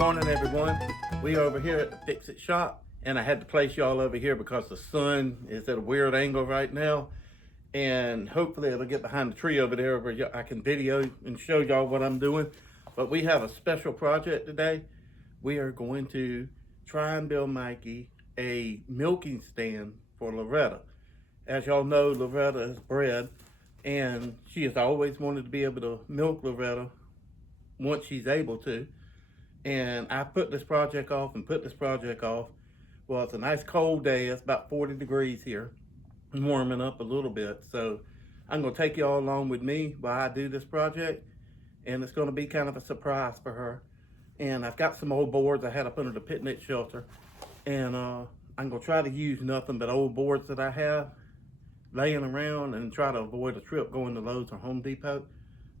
morning, everyone. We are over here at the Fix It shop, and I had to place y'all over here because the sun is at a weird angle right now, and hopefully it'll get behind the tree over there where I can video and show y'all what I'm doing. But we have a special project today. We are going to try and build Miki a milking stand for Loretta. As y'all know, Loretta is bred, and she has always wanted to be able to milk Loretta once she's able to. And I put this project off and put this project off. Well, it's a nice cold day. It's about 40 degrees here. I'm warming up a little bit. So I'm going to take y'all along with me while I do this project. And it's going to be kind of a surprise for her. And I've got some old boards I had up under the picnic shelter. And I'm going to try to use nothing but old boards that I have laying around and try to avoid a trip going to Lowe's or Home Depot.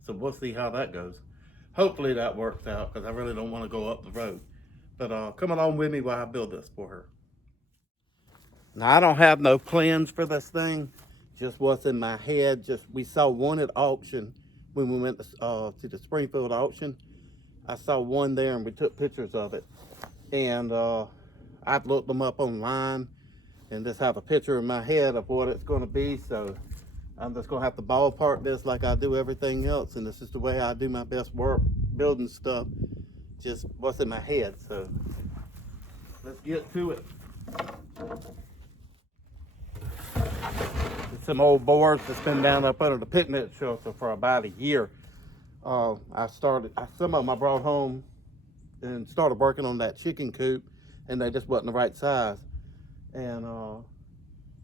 So we'll see how that goes. Hopefully that works out because I really don't want to go up the road. But come along with me while I build this for her. Now, I don't have no plans for this thing, just what's in my head. We saw one at auction when we went to the Springfield auction. I saw one there and we took pictures of it. And I've looked them up online and just have a picture in my head of what it's going to be. So I'm just going to have to ballpark this like I do everything else. And this is the way I do my best work building stuff, just what's in my head. So let's get to it. It's some old boards that's been down up under the picnic shelter for about a year. Some of them I brought home and started working on that chicken coop, and they just wasn't the right size. And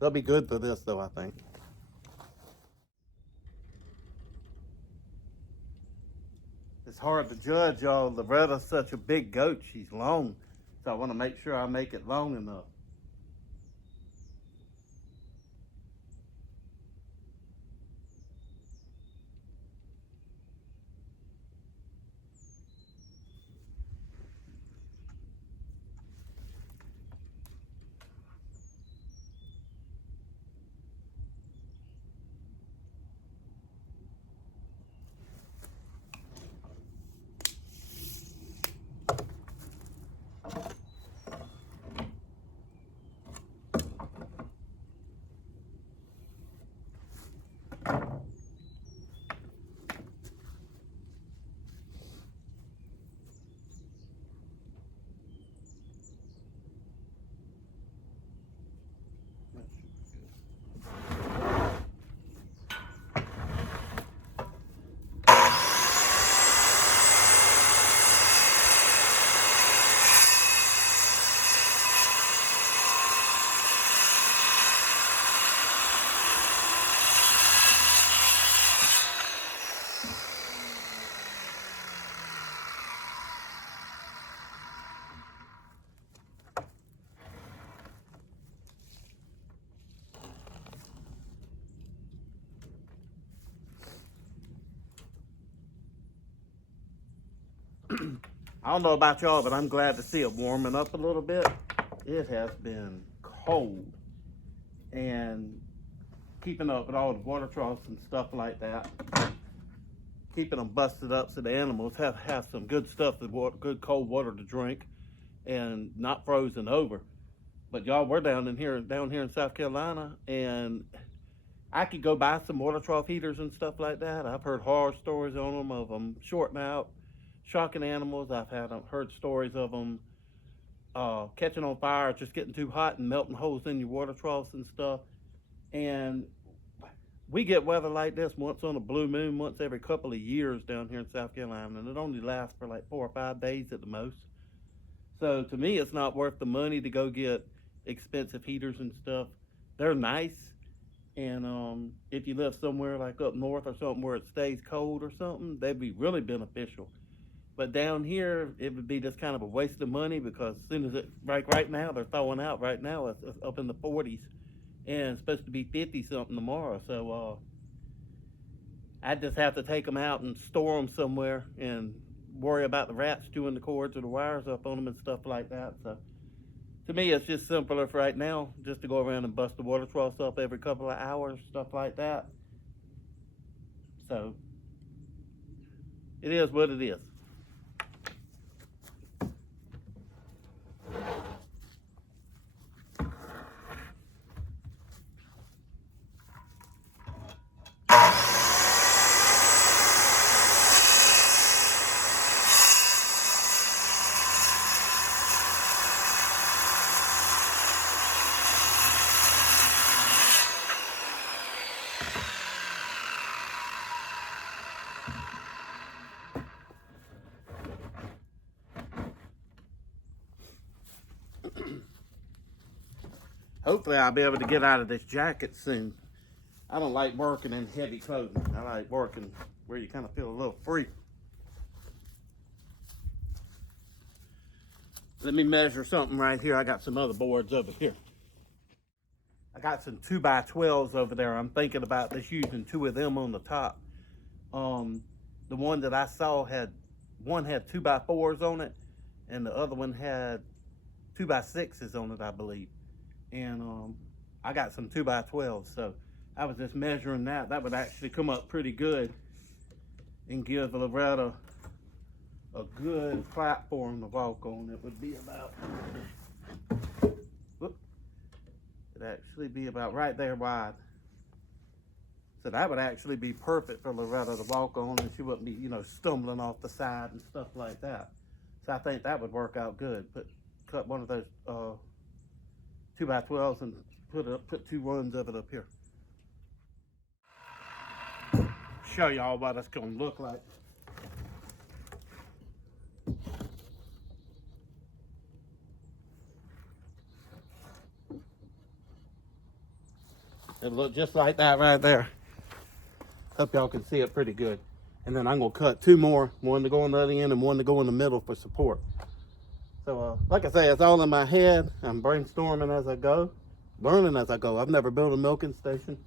they'll be good for this though, I think. It's hard to judge, y'all. Loretta's such a big goat. She's long. So I want to make sure I make it long enough. I don't know about y'all, but I'm glad to see it warming up a little bit. It has been cold, and keeping up with all the water troughs and stuff like that, keeping them busted up so the animals have some good stuff, good cold water to drink, and not frozen over. But y'all, we're down here in South Carolina, and I could go buy some water trough heaters and stuff like that. I've heard horror stories on them of them shorting out, shocking animals. I've heard stories of them catching on fire, just getting too hot and melting holes in your water troughs and stuff. And we get weather like this once on a blue moon, once every couple of years down here in South Carolina, and it only lasts for like 4 or 5 days at the most. So to me, it's not worth the money to go get expensive heaters and stuff. They're nice, and if you live somewhere like up north or something where it stays cold or something, they'd be really beneficial. But down here, it would be just kind of a waste of money because as soon as right now, they're throwing out right now, it's up in the 40s, and it's supposed to be 50 something tomorrow. So I just have to take them out and store them somewhere and worry about the rats chewing the cords or the wires up on them and stuff like that. So to me, it's just simpler for right now, just to go around and bust the water troughs up every couple of hours, stuff like that. So it is what it is. hopefully I'll be able to get out of this jacket soon. I don't like working in heavy clothing. I like working where you kind of feel a little free. Let me measure something right here. I got some other boards over here. I got some 2x12s over there. I'm thinking about just using 2 of them on the top. The one that I saw had 2x4s on it, and the other one had 2x6s on it, I believe. And I got some 2x12s, so I was just measuring that. That would actually come up pretty good and give Loretta a good platform to walk on. It would be about, it'd actually be about right there wide. So that would actually be perfect for Loretta to walk on, and she wouldn't be, you know, stumbling off the side and stuff like that. So I think that would work out good. Cut one of those 2x12s and put 2 runs of it up here. Show y'all what it's gonna look like. It'll look just like that right there. Hope y'all can see it pretty good. And then I'm gonna cut 2 more, one to go on the other end and one to go in the middle for support. So like I say, it's all in my head. I'm brainstorming as I go, learning as I go. I've never built a milking station,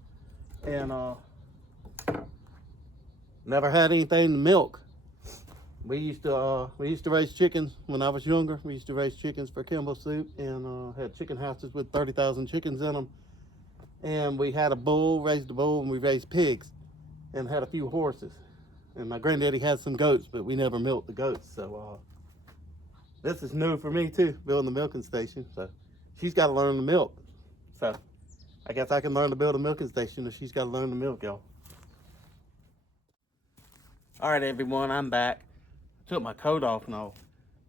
and never had anything to milk. We used to raise chickens when I was younger. We used to raise chickens for Kimball Soup, and had chicken houses with 30,000 chickens in them. And we had a bull, raised a bull, and we raised pigs, and had a few horses. And my granddaddy had some goats, but we never milked the goats. So this is new for me too, building a milking station. So she's got to learn to milk. So I guess I can learn to build a milking station if she's got to learn to milk, y'all. All right, everyone, I'm back. Took my coat off now.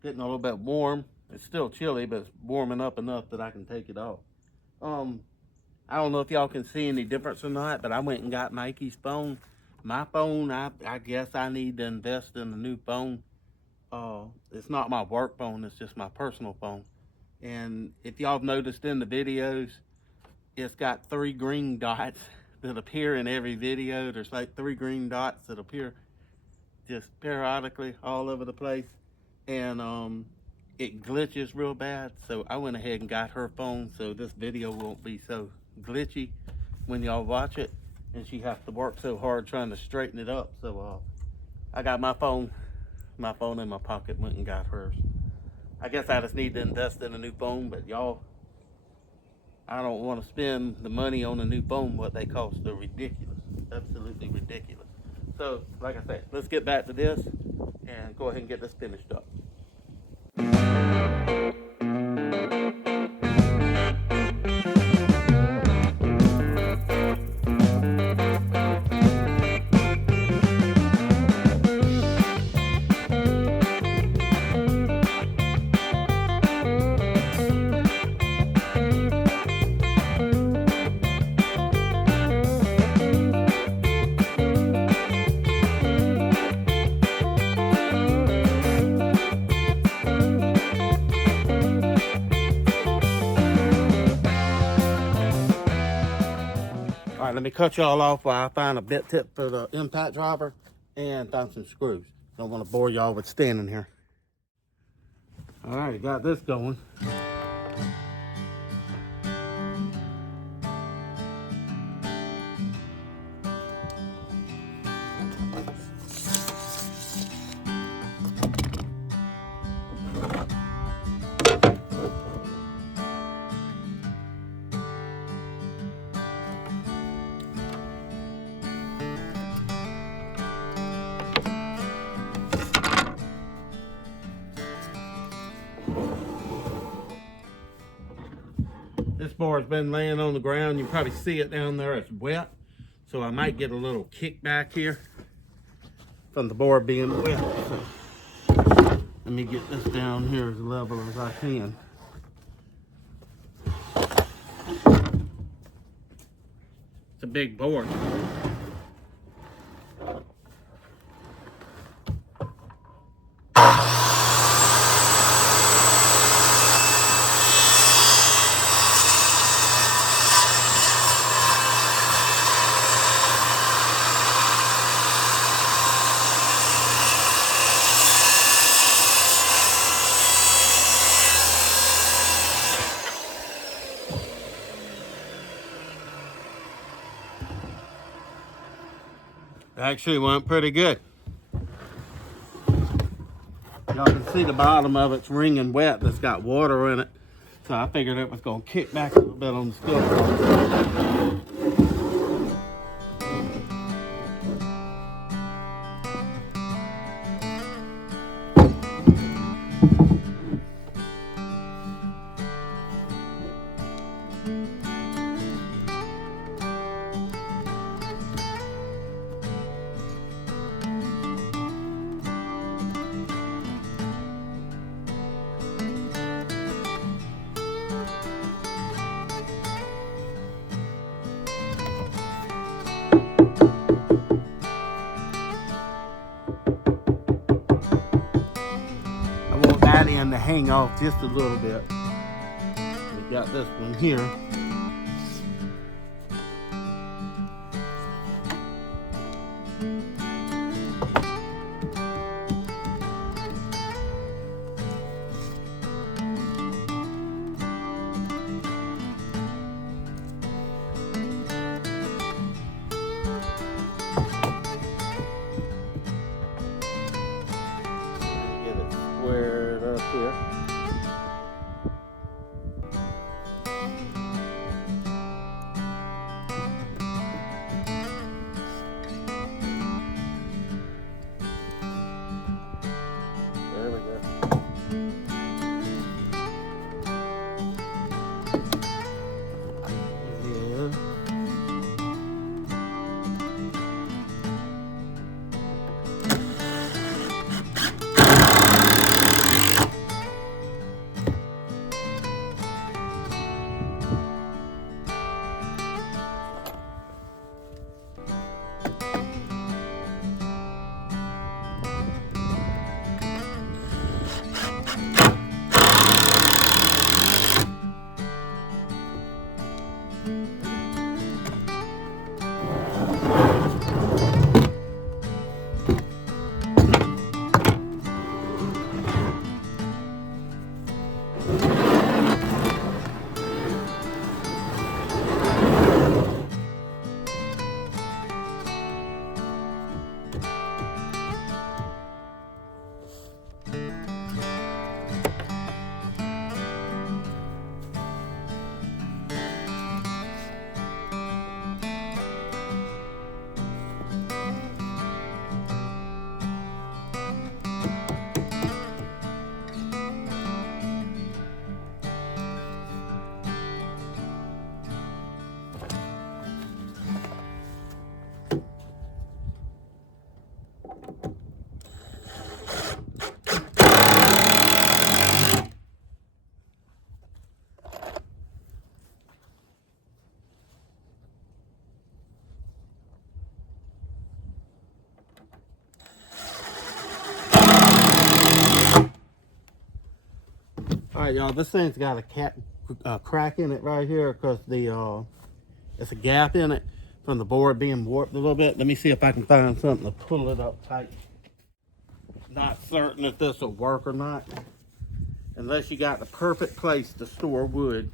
Getting a little bit warm. It's still chilly, but it's warming up enough that I can take it off. I don't know if y'all can see any difference or not, but I went and got Miki's phone. My phone, I guess I need to invest in a new phone. It's not my work phone, it's just my personal phone. And if y'all have noticed in the videos, it's got 3 green dots that appear in every video. There's like 3 green dots that appear just periodically all over the place. And it glitches real bad. So I went ahead and got her phone so this video won't be so glitchy when y'all watch it. And she has to work so hard trying to straighten it up. So I got my phone in my pocket, went and got hers. I guess I just need to invest in a new phone, but y'all, I don't want to spend the money on a new phone. What they cost are ridiculous, absolutely ridiculous. So like I said, let's get back to this and go ahead and get this finished up. Let me cut y'all off while I find a bit tip for the impact driver and find some screws. Don't want to bore y'all with standing here. All right, got this going. This bar has been laying on the ground. You can probably see it down there. It's wet. So I might get a little kickback here from the board being wet. So let me get this down here as level as I can. It's a big board. Actually went pretty good. Y'all can see the bottom of it's wringing wet. That's got water in it. So I figured it was going to kick back a little bit on the stove. To hang off just a little bit. We got this one here. Get it squared up here. There we go. Yeah. All right, y'all, this thing's got a crack in it right here because it's a gap in it from the board being warped a little bit. Let me see if I can find something to pull it up tight. Not certain if this will work or not, unless you got the perfect place to store wood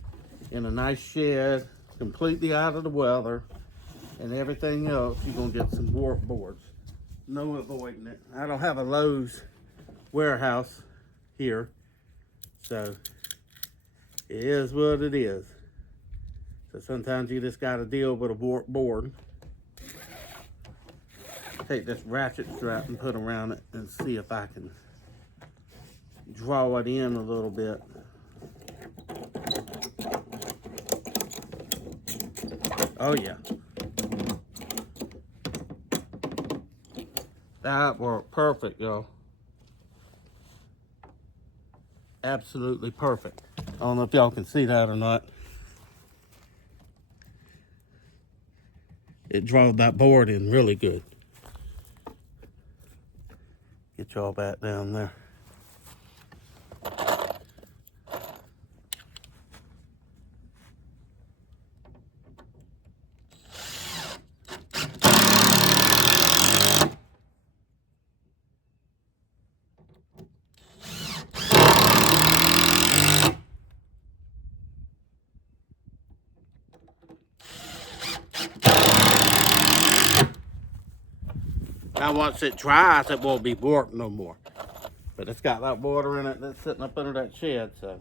in a nice shed, completely out of the weather and everything else. You're gonna get some warp boards. No avoiding it. I don't have a Lowe's warehouse here, so it is what it is. So sometimes you just got to deal with a warp board. Take this ratchet strap and put around it and see if I can draw it in a little bit. Oh yeah. That worked perfect, y'all. Absolutely perfect. I don't know if y'all can see that or not. It drove that board in really good. Get y'all back down there. Now once it dries, it won't be warped no more. But it's got that water in it that's sitting up under that shed, so.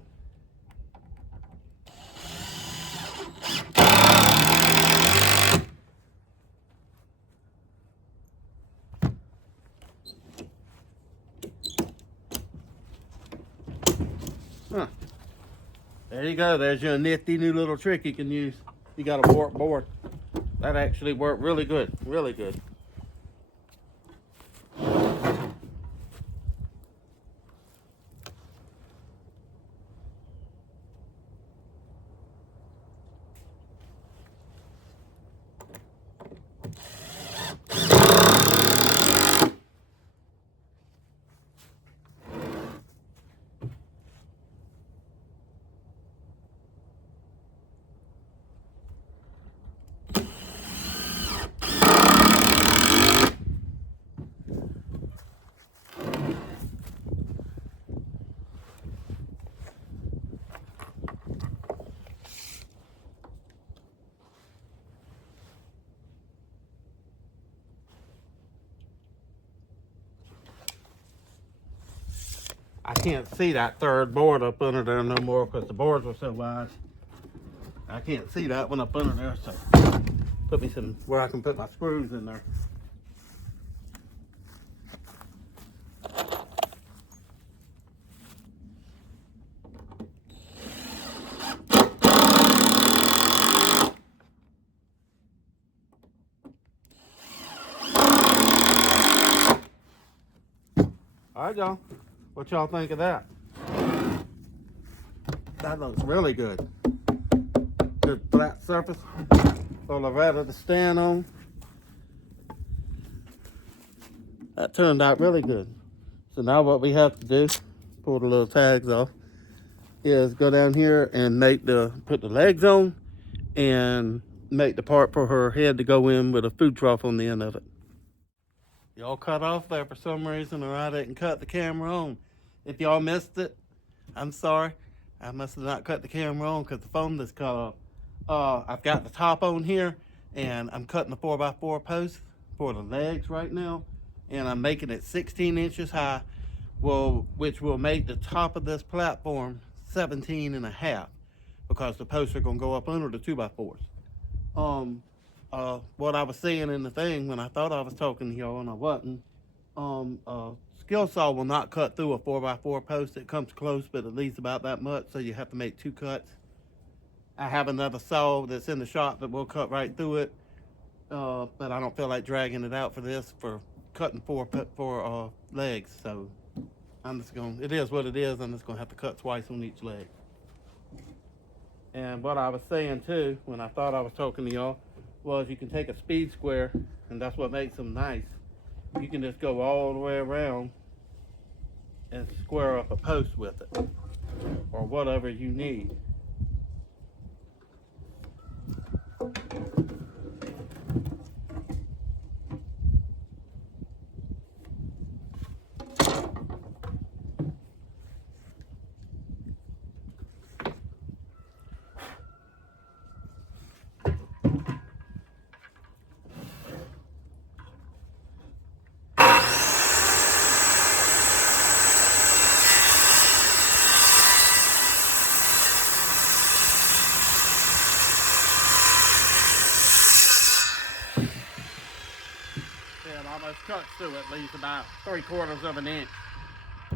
Huh. There you go. There's your nifty new little trick you can use. You got a warp board. That actually worked really good. Really good. I can't see that third board up under there no more because the boards were so wide. I can't see that one up under there, so put me some where I can put my screws in there. All right, y'all. What y'all think of that? That looks really good. Good flat surface for Loretta to stand on. That turned out really good. So now what we have to do, pull the little tags off, is go down here and put the legs on and make the part for her head to go in with a food trough on the end of it. Y'all cut off there for some reason, or I didn't cut the camera on. If y'all missed it, I'm sorry. I must have not cut the camera on because the phone just cut off. I've got the top on here, and I'm cutting the 4x4 post for the legs right now, and I'm making it 16 inches high, which will make the top of this platform 17.5 because the posts are going to go up under the 2x4s. What I was saying in the thing when I thought I was talking to y'all and I wasn't, skill saw will not cut through a 4x4 post. It comes close, but at least about that much, so you have to make 2 cuts. I have another saw that's in the shop that will cut right through it, but I don't feel like dragging it out for this, for cutting four legs, so I'm just going, it is what it is. I'm just going to have to cut twice on each leg. And what I was saying too, when I thought I was talking to y'all, was you can take a speed square, and that's what makes them nice. You can just go all the way around and square up a post with it, or whatever you need. Almost cuts through it, leaves about 3/4 of an inch.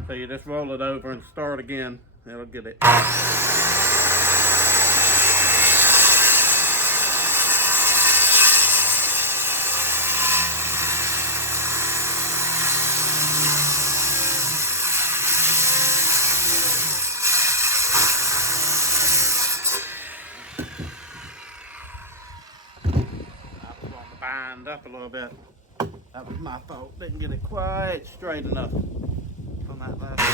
So you just roll it over and start again. It'll get it. I was going to bind up a little bit. That was my fault. Didn't get it quite straight enough on that last one.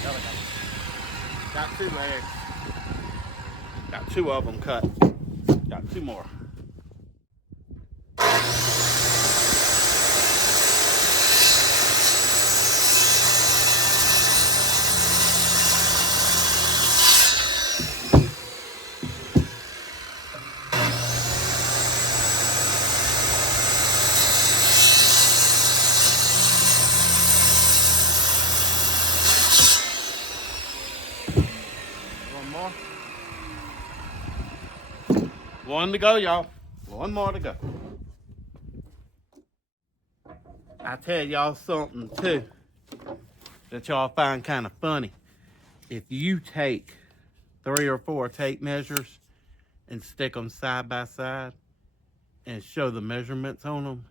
There we go. Got 2 legs. Got 2 of them cut. Got 2 more. more. One to go, y'all. One more to go. I tell y'all something too that y'all find kind of funny. If you take 3 or 4 tape measures and stick them side by side and show the measurements on them,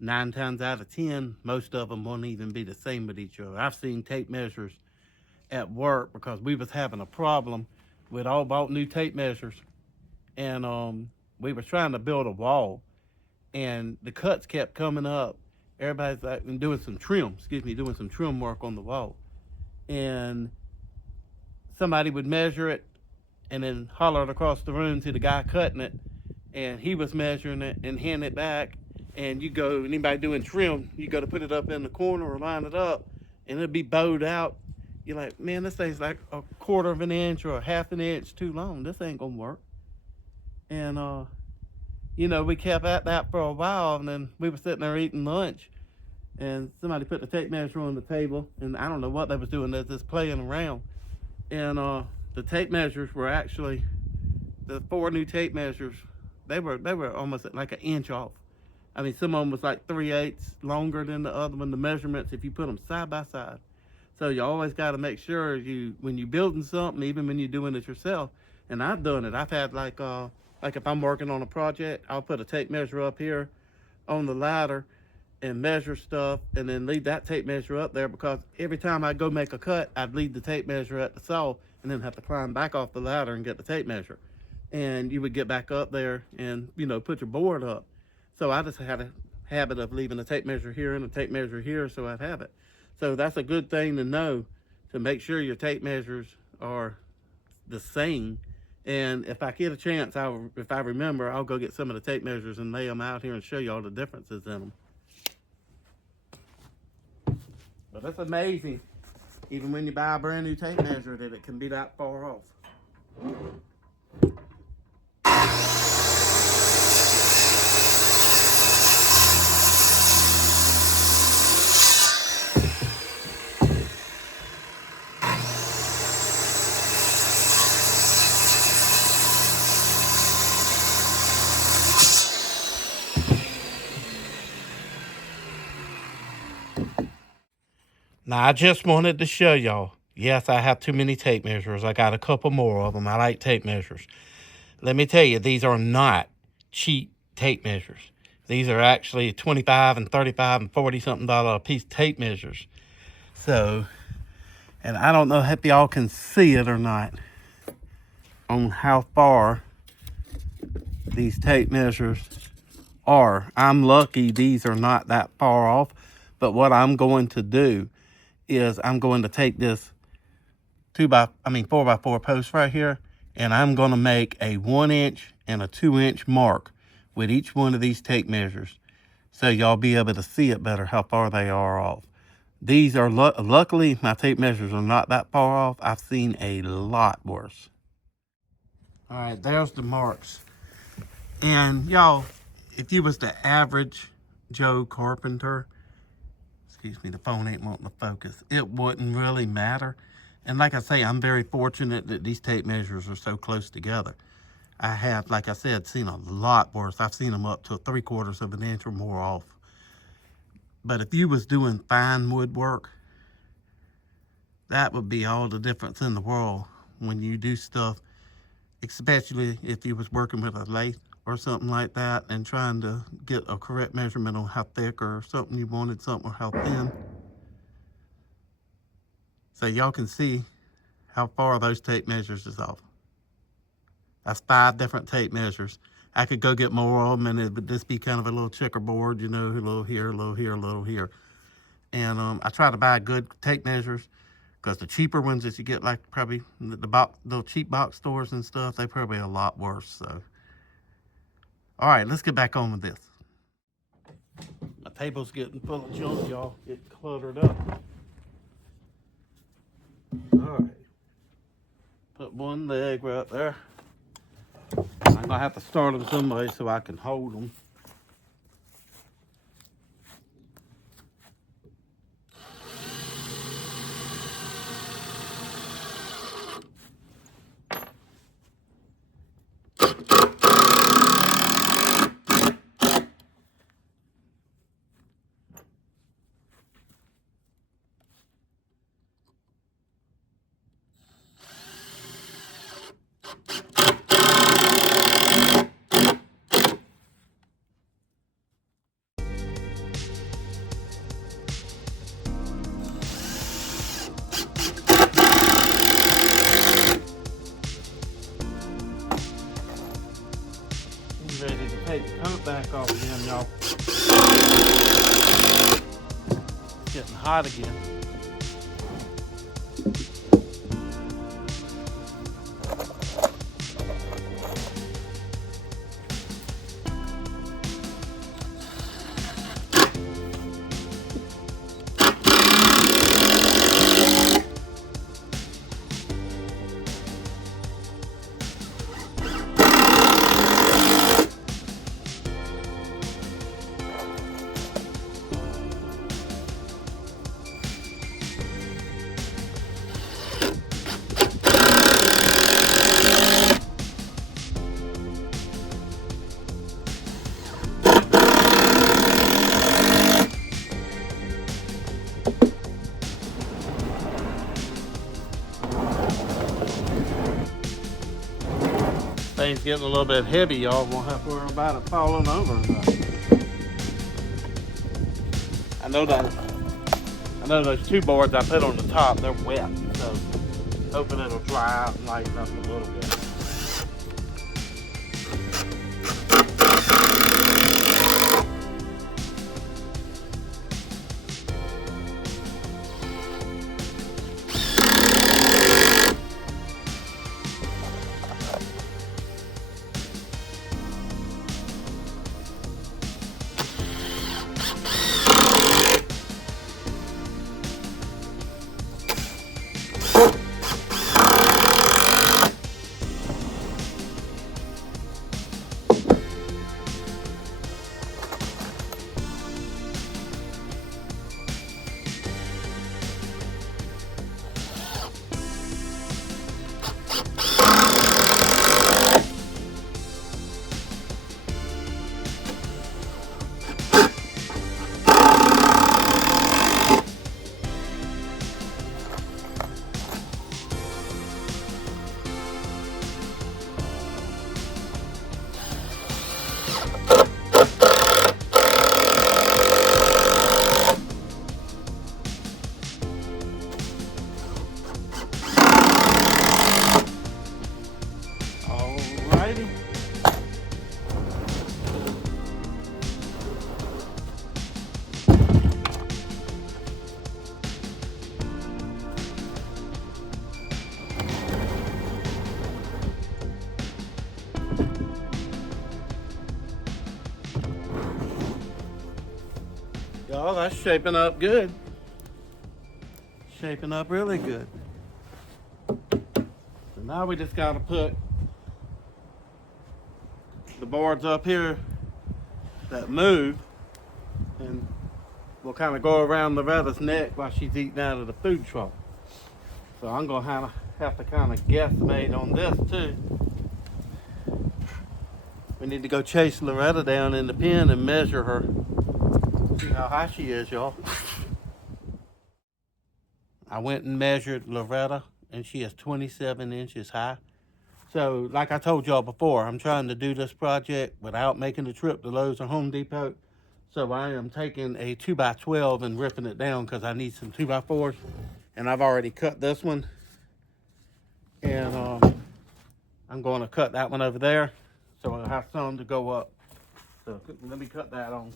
9 times out of 10, most of them won't even be the same with each other. I've seen tape measures at work because we was having a problem with all bought new tape measures, and we were trying to build a wall, and the cuts kept coming up. Everybody's like doing some trim work on the wall, and somebody would measure it and then holler it across the room to the guy cutting it, and he was measuring it and hand it back. And you go, anybody doing trim, you go to put it up in the corner or line it up, and it'll be bowed out. You're like, man, this thing's like a 1/4 of an inch or a 1/2 an inch too long. This ain't gonna work. And you know, we kept at that for a while, and then we were sitting there eating lunch, and somebody put the tape measure on the table, and I don't know what they was doing. They're just playing around, and the tape measures were actually the 4 new tape measures. They were almost like an inch off. I mean, some of them was like 3/8 longer than the other one. The measurements, if you put them side by side. So you always got to make sure when you're building something, even when you're doing it yourself. And I've done it. I've had like if I'm working on a project, I'll put a tape measure up here on the ladder and measure stuff, and then leave that tape measure up there, because every time I go make a cut, I'd leave the tape measure at the saw and then have to climb back off the ladder and get the tape measure. And you would get back up there and, you know, put your board up. So I just had a habit of leaving a tape measure here and a tape measure here, so I'd have it. So that's a good thing to know, to make sure your tape measures are the same. And if I get a chance, if I remember, I'll go get some of the tape measures and lay them out here and show you all the differences in them. But it's amazing, even when you buy a brand new tape measure, that it can be that far off. Now, I just wanted to show y'all. Yes, I have too many tape measures. I got a couple more of them. I like tape measures. Let me tell you, these are not cheap tape measures. These are actually 25 and 35 and 40 something dollar a piece tape measures. So, and I don't know if y'all can see it or not on how far these tape measures are. I'm lucky these are not that far off. But what I'm going to do is I'm going to take this 4x4 post right here, and I'm going to make a 1 inch and a 2 inch mark with each one of these tape measures, so y'all be able to see it better how far they are off. These are luckily my tape measures are not that far off. I've seen a lot worse. All right, there's the marks. And y'all, if you was the average Joe carpenter, excuse me, the phone ain't wanting to focus, it wouldn't really matter. And like I say, I'm very fortunate that these tape measures are so close together. I have, like I said, seen a lot worse. I've seen them up to 3/4 of an inch or more off. But if you was doing fine woodwork, that would be all the difference in the world when you do stuff, especially if you was working with a lathe or something like that and trying to get a correct measurement on how thick or something you wanted, something, or how thin. So y'all can see how far those tape measures is off. That's 5 different tape measures. I could go get more of them, and it would just be kind of a little checkerboard, you know, a little here, a little here, a little here. And I try to buy good tape measures, because the cheaper ones that you get, like probably the cheap box stores and stuff, they probably a lot worse. So, all right, let's get back on with this. My table's getting full of junk, y'all. Getting cluttered up. All right. Put one leg right there. I'm gonna have to start them some way so I can hold them. back off again, y'all. It's getting hot again. Thing's getting a little bit heavy, y'all. Won't have to worry about it falling over. I know those two boards I put on the top, they're wet, so hoping it'll dry out and lighten up a little bit. Y'all, that's shaping up good. Shaping up really good. So now we just got to put the boards up here that move, and we'll kind of go around Loretta's neck while she's eating out of the food trough. So I'm going to have to kind of guesstimate on this too. We need to go chase Loretta down in the pen and measure her. See how high she is, y'all. I went and measured Loretta, and she is 27 inches high. So, like I told y'all before, I'm trying to do this project without making the trip to Lowe's or Home Depot. So I am taking a 2x12 and ripping it down because I need some 2x4s. And I've already cut this one. And I'm going to cut that one over there. So I'll have some to go up. So let me cut that on.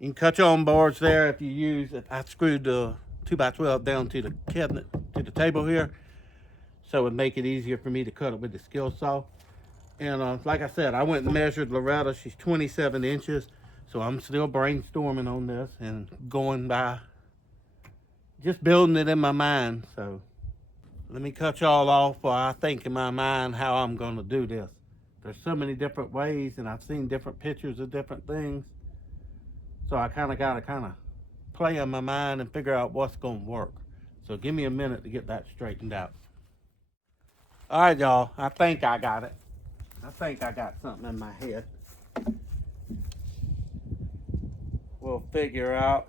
You can cut your own boards there if you use it. I screwed the 2x12 down to the cabinet, to the table here, so it would make it easier for me to cut it with the skill saw. And like I said, I went and measured Loretta. She's 27 inches, so I'm still brainstorming on this and going by, just building it in my mind. So let me cut y'all off while I think in my mind how I'm going to do this. There's so many different ways, and I've seen different pictures of different things. So I kind of got to play in my mind and figure out what's going to work. So give me a minute to get that straightened out. All right, y'all. I think I got it. I think I got something in my head. We'll figure out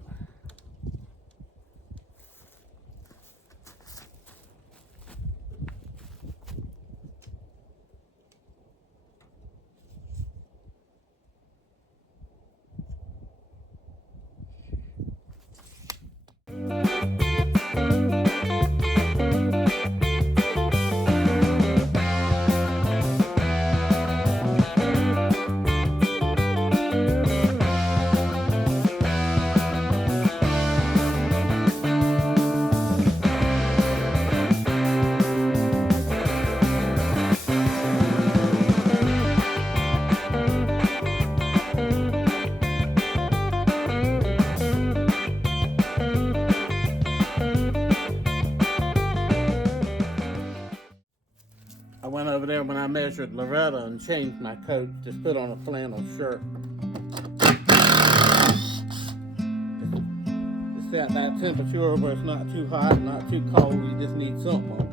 there when I measured Loretta and changed my coat. Just put on a flannel shirt. Just at that temperature where it's not too hot, not too cold. You just need something on.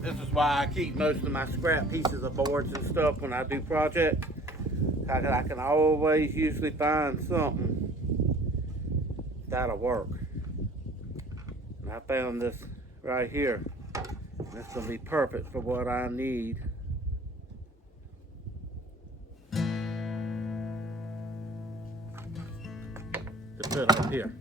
This is why I keep most of my scrap pieces of boards and stuff when I do projects. I can always usually find something that'll work. And I found this right here. That's gonna be perfect for what I need. To put up here.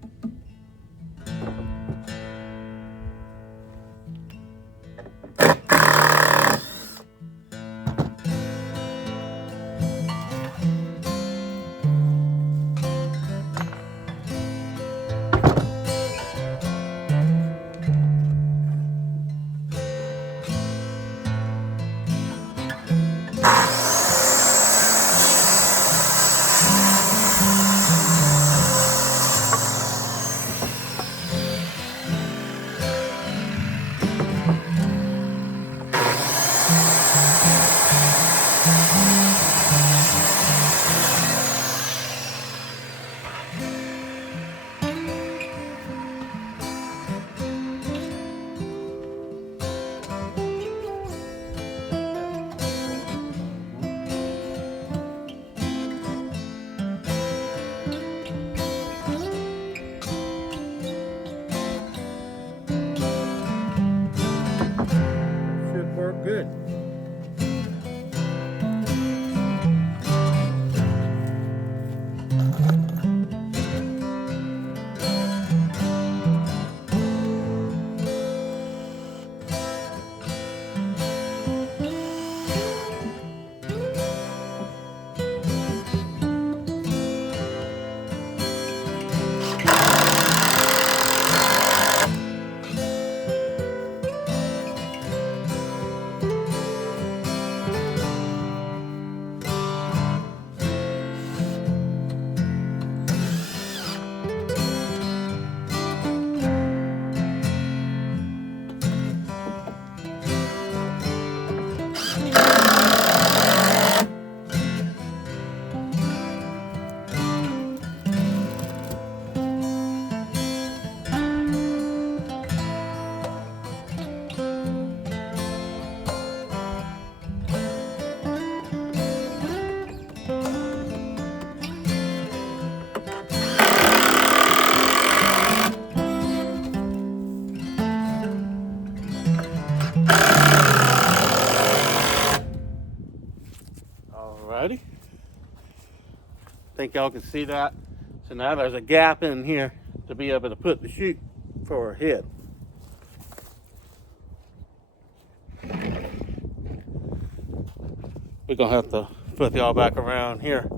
Good. Alrighty. Think y'all can see that. So now there's a gap in here to be able to put the chute for her head. we're gonna have to flip y'all back around here.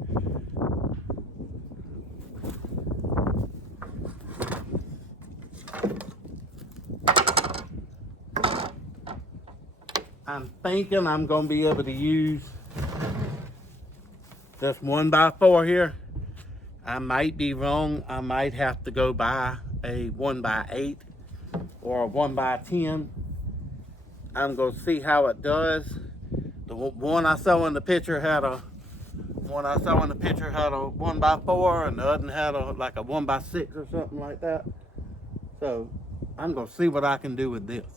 I'm thinking I'm gonna be able to use this 1x4 here. I might be wrong. I might have to go buy a 1x8 or a 1x10. I'm gonna see how it does. The one I saw in the picture had a 1x4, and the other had like a 1x6 or something like that. So I'm gonna see what I can do with this.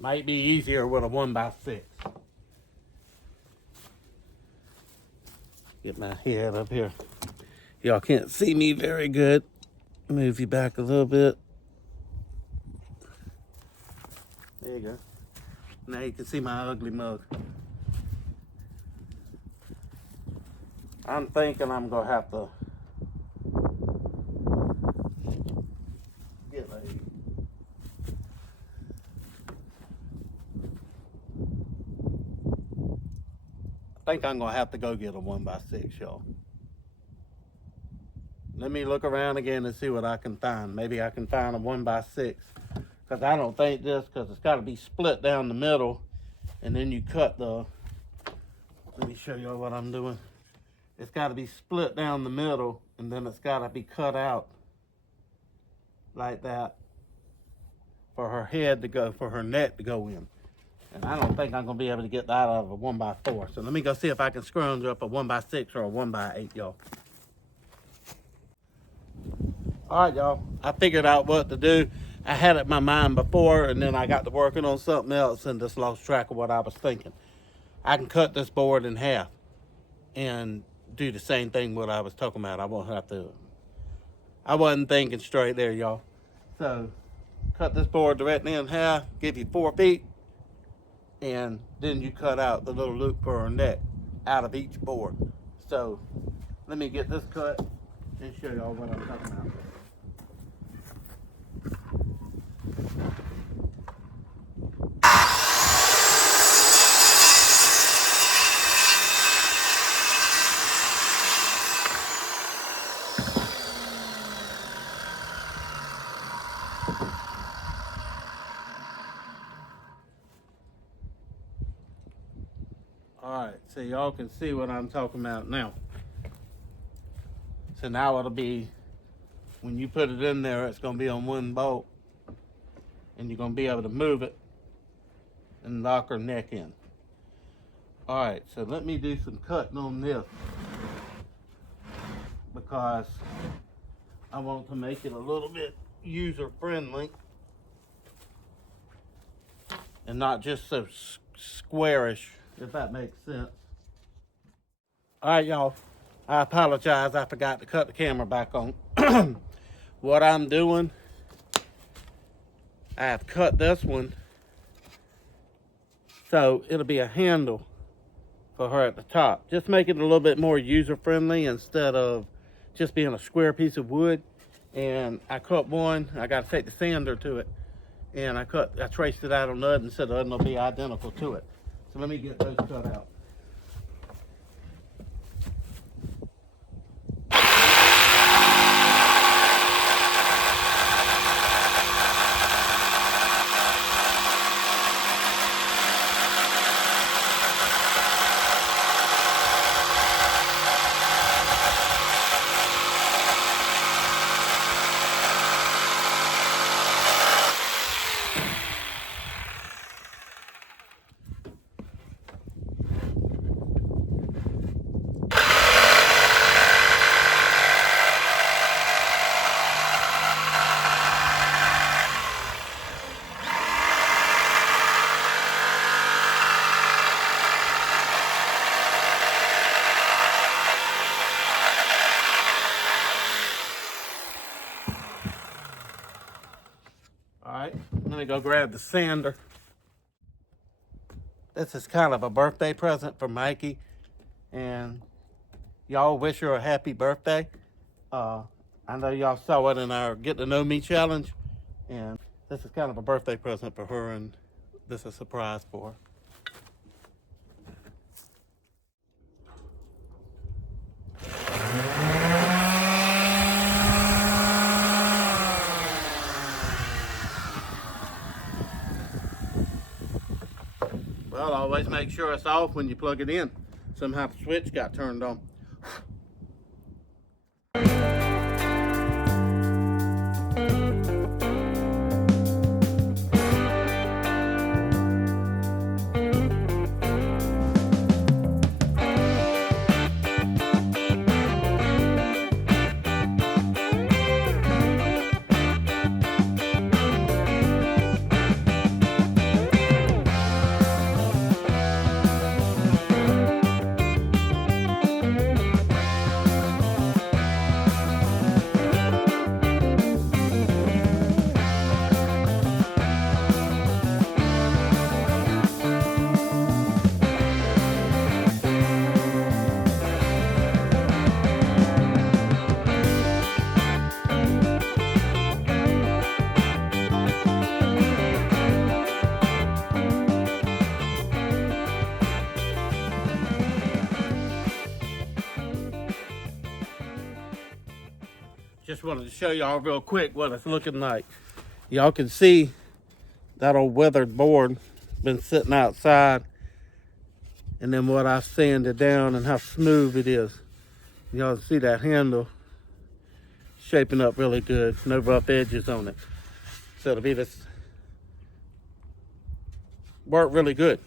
Might be easier with a 1x6. Get my head up here. Y'all can't see me very good. Move you back a little bit. There you go. Now you can see my ugly mug. I'm thinking I'm gonna have to get a I think I'm gonna have to go get a 1x6, y'all. Let me look around again and see what I can find. Maybe I can find a 1x6, because I don't think this, because it's got to be split down the middle, and then you cut the. Let me show y'all what I'm doing. It's got to be split down the middle, and then it's got to be cut out like that for her head to go, for her neck to go in. And I don't think I'm going to be able to get that out of a 1x4. So let me go see if I can scrounge up a 1x6 or a 1x8, y'all. All right, y'all. I figured out what to do. I had it in my mind before, and then I got to working on something else and just lost track of what I was thinking. I can cut this board in half and do the same thing what I was talking about. I won't have to. I wasn't thinking straight there, y'all. So cut this board directly in half, give you 4 feet. And then you cut out the little loop for her neck out of each board. So let me get this cut and show y'all what I'm talking about. Alright, so y'all can see what I'm talking about now. So now it'll be, when you put it in there, it's going to be on one bolt, and you're going to be able to move it and lock her neck in. Alright, so let me do some cutting on this, because I want to make it a little bit user friendly and not just so squarish, if that makes sense. All right, y'all, I apologize. I forgot to cut the camera back on. What I'm doing, I have cut this one so it'll be a handle for her at the top. Just make it a little bit more user friendly instead of just being a square piece of wood. And I cut one, I got to take the sander to it, and I traced it out on the other and said the other will be identical to it. So let me get those cut out. Let me go grab the sander. This is kind of a birthday present for Mikey, and y'all wish her a happy birthday. I know y'all saw it in our Get to Know Me challenge, and this is kind of a birthday present for her, and this is a surprise for her. Well, always make sure it's off when you plug it in. Somehow the switch got turned on. Just wanted to show y'all real quick what it's looking like. Y'all can see that old weathered board been sitting outside, and then what I sanded down and how smooth it is. Y'all see that handle shaping up really good, no rough edges on it. So it'll be this work really good.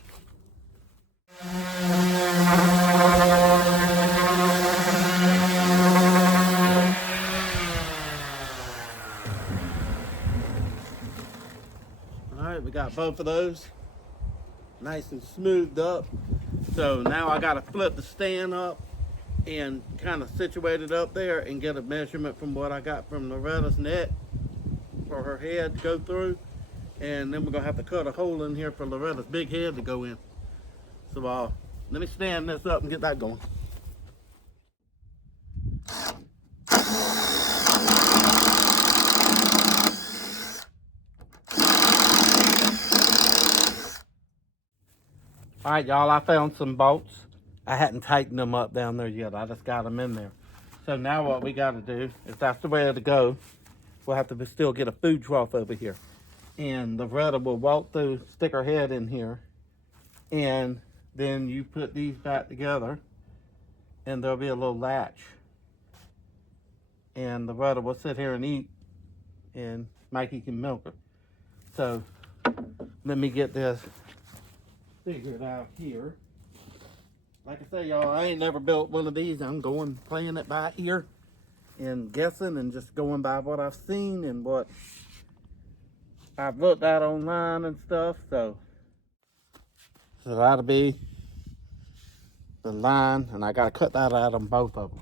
We got both of those nice and smoothed up. So now I got to flip the stand up and kind of situate it up there and get a measurement from what I got from Loretta's net for her head to go through. And then we're going to have to cut a hole in here for Loretta's big head to go in. So let me stand this up and get that going. All right, y'all, I found some bolts. I hadn't tightened them up down there yet. I just got them in there. So now what we got to do, if that's the way to go, we'll have to still get a food trough over here. And Loretta will walk through, stick her head in here, and then you put these back together, and there'll be a little latch. And Loretta will sit here and eat, and Mikey can milk her. So let me get this figured out here. Like I say, y'all, I ain't never built one of these. I'm playing it by ear and guessing and just going by what I've seen and what I've looked at online and stuff. So that'll be the line, and I gotta cut that out on both of them.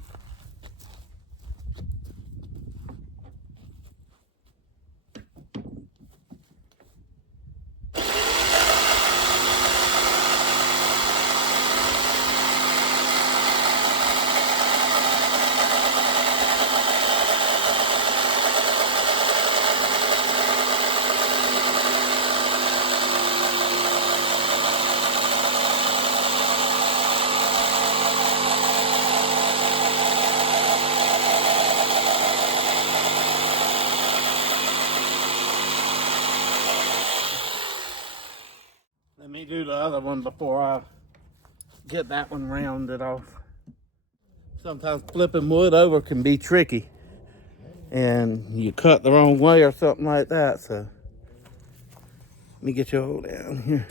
Let me do the other one before I get that one rounded off. Sometimes flipping wood over can be tricky, and you cut the wrong way or something like that. So let me get you all down here.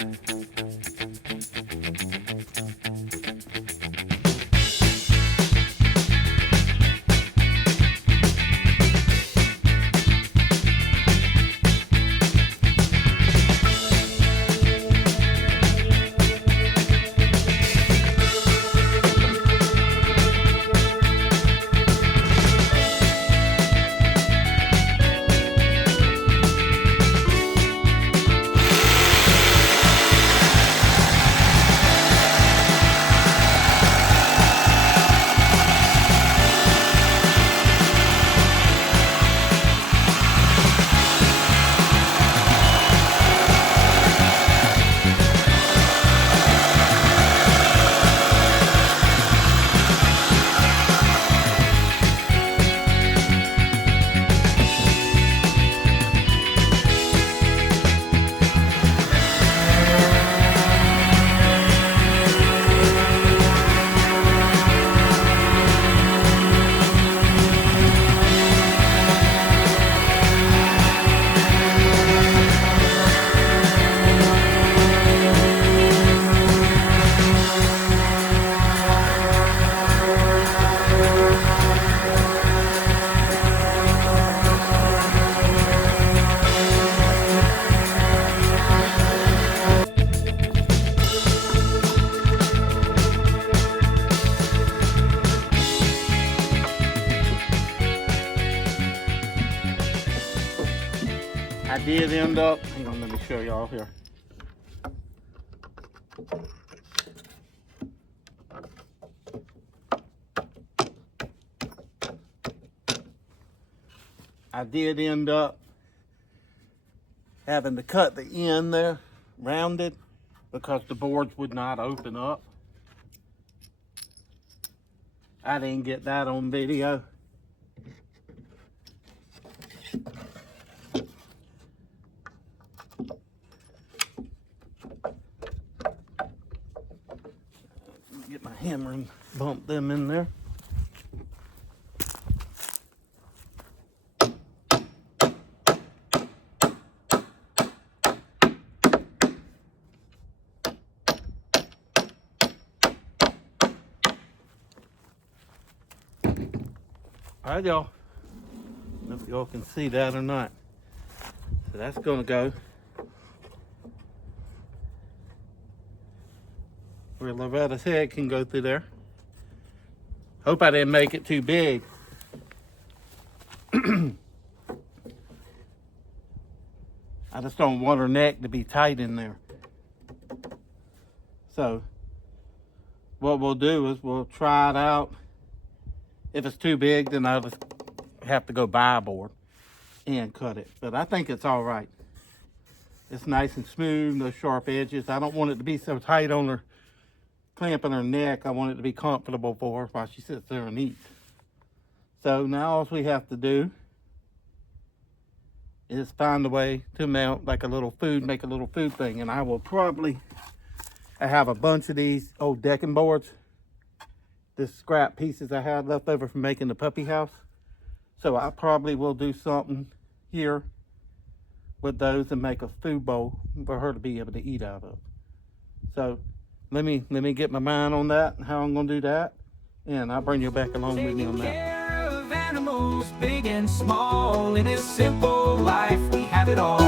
I did end up, hang on, let me show y'all here. I did end up having to cut the end there, rounded, because the boards would not open up. I didn't get that on video. Get my hammer and bump them in there. All right, y'all. I don't know if y'all can see that or not. So that's gonna go where Loretta's head can go through there. Hope I didn't make it too big. I just don't want her neck to be tight in there. So what we'll do is we'll try it out. If it's too big, then I'll just have to go buy a board and cut it. But I think it's all right. It's nice and smooth, no sharp edges. I don't want it to be so tight on her, clamping her neck. I want it to be comfortable for her while she sits there and eats. So now all we have to do is find a way to mount like a little food, make a little food thing. And I will probably, I have a bunch of these old decking boards. The scrap pieces I had left over from making the puppy house. So I probably will do something here with those and make a food bowl for her to be able to eat out of. So let me get my mind on that and how I'm gonna do that, and I'll bring you back along with me on that. Taking care of animals, big and small, in this simple life we have it all.